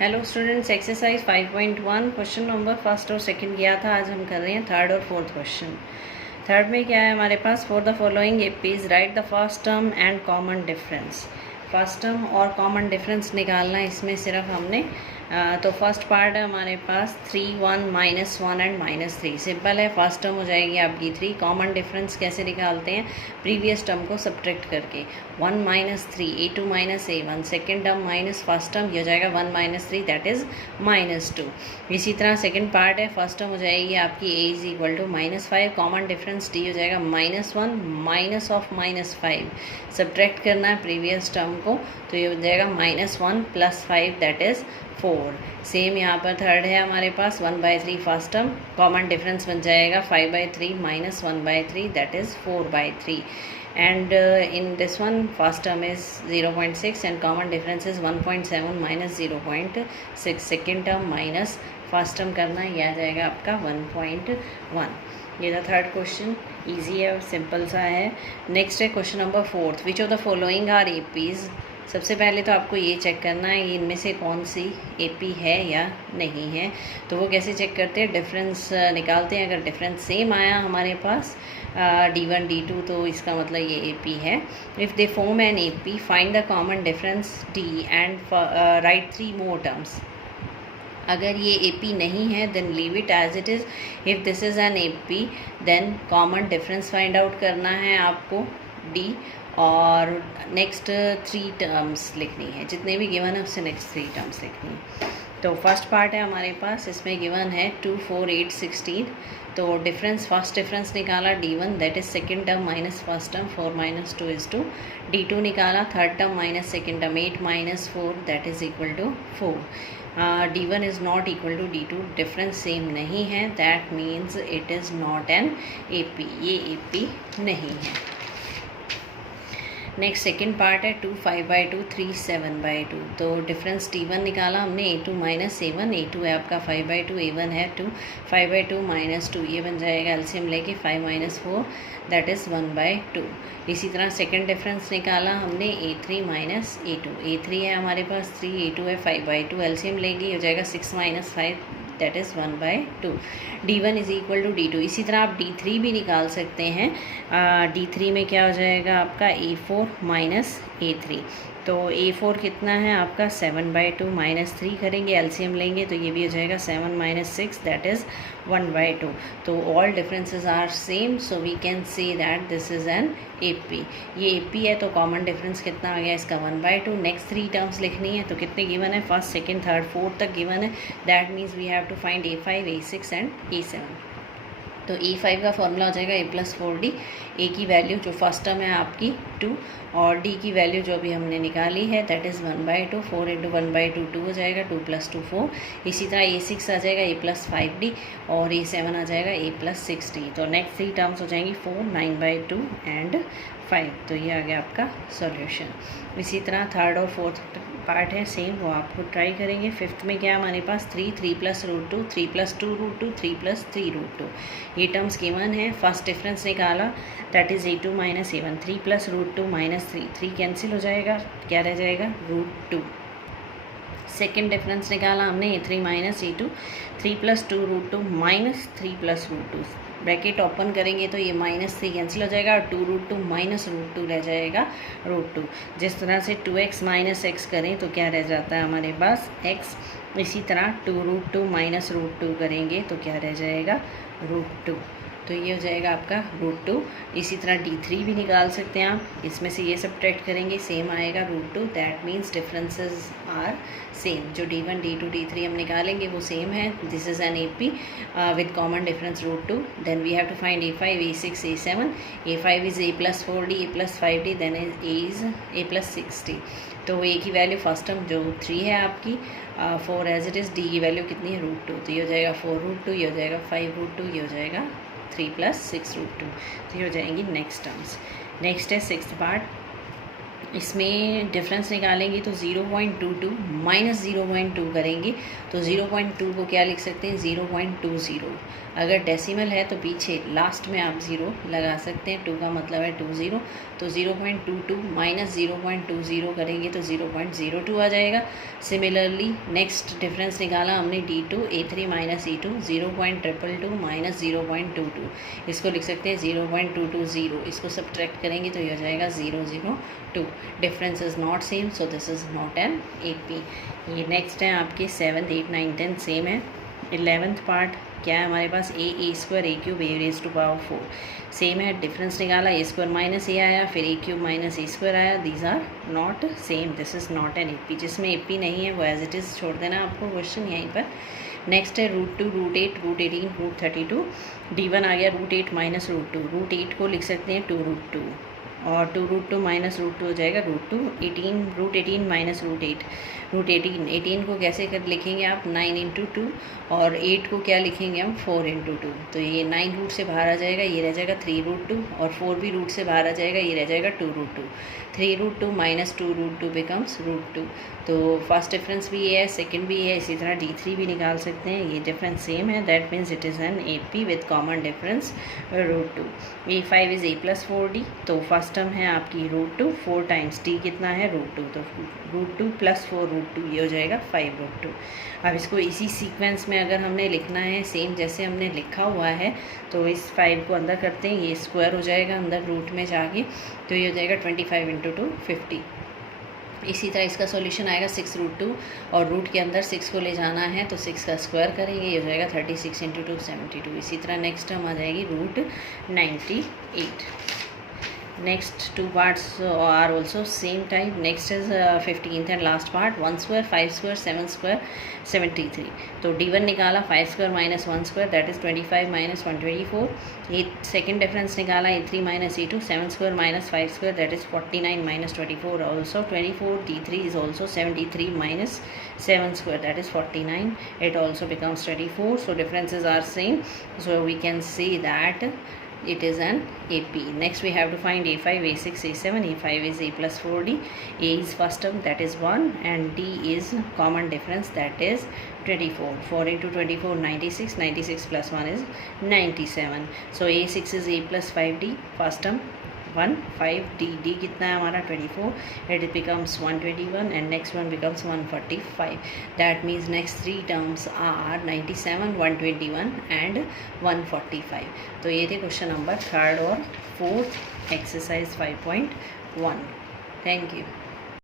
Hello students, exercise 5.1 question number first और second किया था। आज हम कर रहे हैं थर्ड और फोर्थ क्वेश्चन। थर्ड में क्या है हमारे पास, for the following APs write the first term and common difference. First term और कॉमन डिफरेंस निकालना है इसमें सिर्फ हमने। तो फर्स्ट पार्ट है हमारे पास 3, 1, -1 एंड -3। सिंपल है, फर्स्ट टर्म हो जाएगी आपकी 3। कॉमन डिफरेंस कैसे निकालते हैं, प्रीवियस टर्म को सब्ट्रैक्ट करके। 1 - 3 a2 - a1, second term minus first term, ये हो जाएगा 1 - 3 दैट इज़ -2। इसी तरह सेकेंड पार्ट है, फर्स्ट टर्म हो जाएगी आपकी a is equal to -5, common difference d हो जाएगा -1 माइनस ऑफ -5। सब्ट्रैक्ट करना है प्रीवियस टर्म को, तो ये हो जाएगा -1 + 5 दैट इज़ 4। सेम यहाँ पर थर्ड है हमारे पास 1/3 फर्स्ट टर्म, कॉमन डिफरेंस बन जाएगा 5/3 - 1/3 that is 4/3। and in this one first term is 0.6 and common difference is 1.7 - 0.6। second term minus first term करना है, यह आ जाएगा आपका 1.1। ये था थर्ड क्वेश्चन, इजी है और सिंपल सा है। नेक्स्ट है question number fourth, which of the following are APs. सबसे पहले तो आपको ये चेक करना है इनमें से कौन सी एपी है या नहीं है। तो वो कैसे चेक करते हैं, डिफरेंस निकालते हैं। अगर डिफरेंस सेम आया हमारे पास D1 D2 तो इसका मतलब ये एपी है। If they form an AP find the common difference D and right 3 more terms. अगर ये एपी नहीं है then leave it as it is. If this is an AP then common difference find out करना है आपको D, और next 3 terms लिखनी है, जितने भी गिवन है उससे नेक्स्ट 3 टर्म्स लिखनी है। तो फर्स्ट पार्ट है हमारे पास, इसमें गिवन है 2, 4, 8, 16। तो डिफरेंस, फर्स्ट डिफरेंस निकाला D1 that is second term minus first term 4 - 2 = 2। D2 निकाला third term minus second term 8 - 4 that is equal to 4। D1 is not equal to D2, difference same नहीं है, that means it is not an AP, ये AP नहीं है। Next second part है 2, 5/2, 3, 7/2। तो difference D1 निकाला हमने, a2 - a1, a2 है आपका 5/2, a1 है 2, 5/2 - 2, ये बन जाएगा एलसीएम लेके 5 - 4 दैट इज़ 1/2। इसी तरह सेकेंड डिफरेंस निकाला हमने a3 - a2, a3 है हमारे पास 3, a2 है 5/2, एलसीएम लेंगे हो जाएगा 6 - 5 that is 1/2। D1 is equal to D2। इसी तरह आप D3 भी निकाल सकते हैं। D3 में क्या हो जाएगा आपका a4 - a3। तो a4 कितना है आपका 7/2 -3 करेंगे, एलसीएम लेंगे तो ये भी हो जाएगा 7 - 6 दैट इज़ 1/2। तो all differences are same, so we can say that this is an AP. ये एपी है तो कॉमन डिफरेंस कितना आ गया इसका 1/2। नेक्स्ट 3 टर्म्स लिखनी है, तो कितने गिवन है, फर्स्ट सेकेंड थर्ड फोर्थ तक गिवन है। That means we have to find a5, a6 and a7। तो a5 का फॉर्मूला हो जाएगा a + 4D। a की वैल्यू जो फर्स्ट टर्म है आपकी 2, और d की वैल्यू जो अभी हमने निकाली है दैट इज़ 1/2। 4 × 1/2 2 हो जाएगा, 2 + 2 4। इसी तरह a6 आ जाएगा a + 5D, और a7 आ जाएगा a + 6D। तो नेक्स्ट 3 टर्म्स हो जाएंगी 4, 9/2 एंड 5। तो ये आ गया आपका सॉल्यूशन। इसी तरह थर्ड और फोर्थ पार्ट है सेम, वो आपको ट्राई करेंगे। फिफ्थ में क्या हमारे पास 3, 3 + √2, 3 + 2√2, 3 + 3√2। ये टर्म्स गिवन है। फर्स्ट डिफरेंस निकाला that is a2 - a1, 3 + √2 -3, 3 cancel हो जाएगा, क्या रह जाएगा √2। सेकेंड डिफरेंस निकाला हमने a3 - a2, 3 + 2√2 -3 + √2। ब्रैकेट ओपन करेंगे तो ये -3 कैंसिल हो जाएगा, और 2√2 - √2 रह जाएगा √2। जिस तरह से 2x - x करें तो क्या रह जाता है हमारे पास x। इसी तरह 2√2 - √2 करेंगे तो क्या रह जाएगा √2। तो ये हो जाएगा आपका √2। इसी तरह D3 भी निकाल सकते हैं आप, इसमें से ये सब्ट्रैक्ट करेंगे सेम आएगा √2। That means differences are same. जो D1 D2 D3 हम निकालेंगे वो सेम है। This is an AP with common difference √2। Then we have to find a5, a6, a7। a5 is a + 4D, a + 5D, देन a is a + 6D। तो a की value first term जो 3 है आपकी, 4 एज इट इज़। D की value कितनी है √2, तो ये हो जाएगा 4√2, ये हो जाएगा 5√2, ये हो जाएगा 3 + 6√2। तो ये हो जाएंगी नेक्स्ट टर्म्स। नेक्स्ट है सिक्स्थ पार्ट, इसमें डिफरेंस निकालेंगे तो 0.22 माइनस 0.2 करेंगे तो 0.2 को क्या लिख सकते हैं 0.20। अगर डेसिमल है तो पीछे लास्ट में आप 0 लगा सकते हैं, 2 का मतलब है 20, तो 0.22 माइनस 0.20 करेंगे तो 0.02 आ जाएगा। सिमिलरली नेक्स्ट डिफरेंस निकाला हमने D2 A3 minus E2 0.222 minus 0.22, इसको लिख सकते हैं 0.220, इसको सब्ट्रैक्ट करेंगे तो ये हो जाएगा 002। Difference is not same, so this is not an AP। ये नेक्स्ट है आपके 7th 8 9 10 सेम है। 11th पार्ट क्या है हमारे पास a square a cube a raise to power 4 same है। डिफरेंस निकाला a स्क्वायर माइनस a आया, फिर a cube minus a square आया। These are not same, this is not an AP। जिसमें AP नहीं है वो एज इट इज़ छोड़ देना आपको क्वेश्चन यहीं पर। नेक्स्ट है √2 √8 √18 √32। D1 आ गया √8 माइनस √2, √8 को लिख सकते हैं 2√2 और 2√2 माइनस √2 हो जाएगा √2। 18 माइनस √8 18 को कैसे कर लिखेंगे आप 9 इंटू 2 और 8 को क्या लिखेंगे हम 4 इंटू 2। तो ये 9 रूट से बाहर आ जाएगा, ये रह जाएगा 3√2 और 4 भी रूट से बाहर आ जाएगा, ये रह जाएगा 2√2। 3√2 माइनस 2√2 बिकम्स √2। तो फर्स्ट डिफरेंस भी ये है, सेकंड भी है, इसी तरह D3 भी निकाल सकते हैं। ये डिफरेंस सेम है, that means it is an AP with common difference √2। A5 is A+4D, तो फर्स्ट टर्म है आपकी √2, 4 टाइम्स D कितना है √2, तो √2 + 4 √2 ये हो जाएगा 5√2। अब इसको इसी सीक्वेंस में अगर हमने लिखना है सेम जैसे हमने लिखा हुआ है, तो इस 5 को अंदर करते हैं, ये स्क्वायर हो जाएगा अंदर रूट में जाके, तो ये हो जाएगा 25 इंटू 2 50। इसी तरह इसका सॉल्यूशन आएगा 6√2 और रूट के अंदर 6 को ले जाना है तो 6 का स्क्वायर करेंगे, ये हो जाएगा 36 इंटू 2 72। इसी तरह नेक्स्ट टर्म आ जाएगी √98। next 2 parts are also same type. Next is 15th and last part 1 square 5 square 7 square 73। तो D1 निकाला 5 square minus 1 square that is 25 minus 124। ये सेकेंड डिफरेंस निकाला A3 minus E2 7 square minus 5 square that is 49 minus 24 also 24। D3 is also 73 minus 7 square that is 49, it also becomes 24, so differences are same, so we can say that it is an AP. Next we have to find A5 A6 A7। A5 is A+4D, A is first term that is 1 and D is common difference that is 24। 4 into 24 96, 96 plus 1 is 97, so A6 is A+5D, first term 1 5 D कितना है हमारा 24, it becomes 121 and next one becomes 145। that means next 3 terms are 97 121 and 145। तो ये थे question number 3rd और 4th exercise 5.1। Thank you.